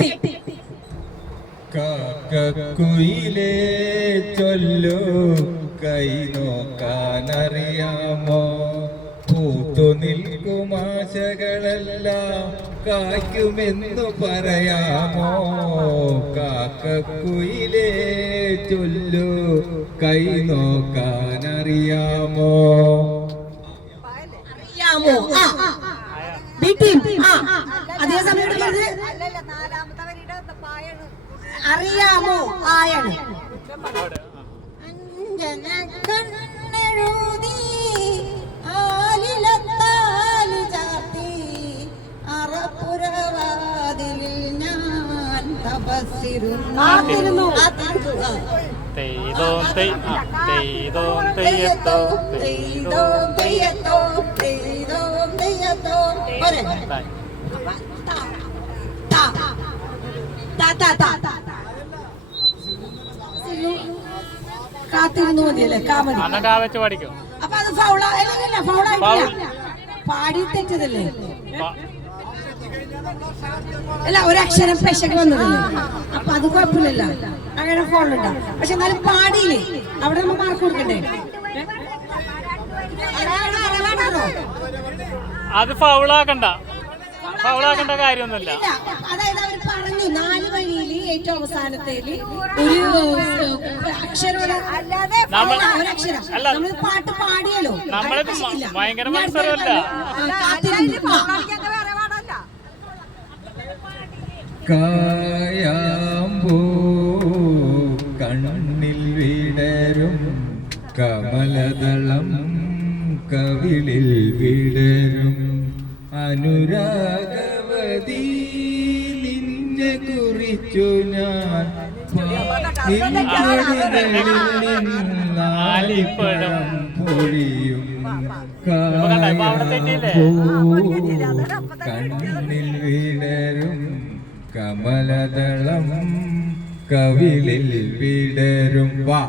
ക ക എട്ട് കാക്കക്കുയിലേ ചൊല്ലു. കൈ നോക്കാനറിയാമോ? പൂത്തു നിൽക്കുമാശകളെല്ലാം കായ്ക്കുമെന്നു പറയാമോ? കാക്കക്കുയിലേ ചൊല്ലു. കൈ നോക്കാനറിയാമോ? അറിയാമോ? ആ ബി ആ. അതേ സമയം അറിയാമോ ആയാണ് അഞ്ജനക്കണ്ണെഴുതി ആലിലത്താലി ചാർത്തി അറപ്പുരവാതിലിൽ ഞാൻ തപസ്സിരുന്നു കാത്തിരുന്നു. കാത്തിരുന്നു. ആ. തെയ്തോം തെയ് ആ, തെയ്തോം തെയ്യത്തോ തെയ്തോ തെയ്യത്തോ തെയ്തോ തെയ്യത്തോ പോരെ? തായ്. താ. താ. താ, താ, താ. കാത്തിരുന്നു മതിയല്ലേ? കാമതി അപ്പൊ അത് ഫൗള അല്ല ഫൗളായിട്ടില്ല പാടി തെറ്റതല്ലേ? അല്ല ഒരക്ഷരം പെശക് വന്നതല്ലേ? അപ്പൊ അത് കുഴപ്പമില്ലല്ല. അങ്ങനെ ഫോൺ പക്ഷെ എന്നാലും പാടിയില്ലേ? അവിടെ നമ്മൾ മാർക്ക് കൊടുക്കണ്ടേ? അത് ഫൗളാക്കണ്ട. ഫൗളാക്കേണ്ട. കാര്യമൊന്നുമില്ല. അതായത് അവർ പറഞ്ഞു നാല് വഴിയിൽ ഏറ്റവും അവസാനത്തേൽ ഒരു അല്ലാതെ നമ്മൾ- ആ, ഒരക്ഷരം നമ്മൾ പാട്ട് പാടിയല്ലോ. ഭയങ്കര മത്സരമല്ല. കായാമ്പൂ കണ്ണിൽ വിടരും കമലദളം കവിളിൽ വിടരും. അനുരാഗവതി നിന്നെ കുറിച്ചു ഞാൻ നിന്നാലിപ്പഴം പൊഴിയും കണ്ണിൽ വിടരും. കമലദളം കവിളിൽ വിടരും, വാ.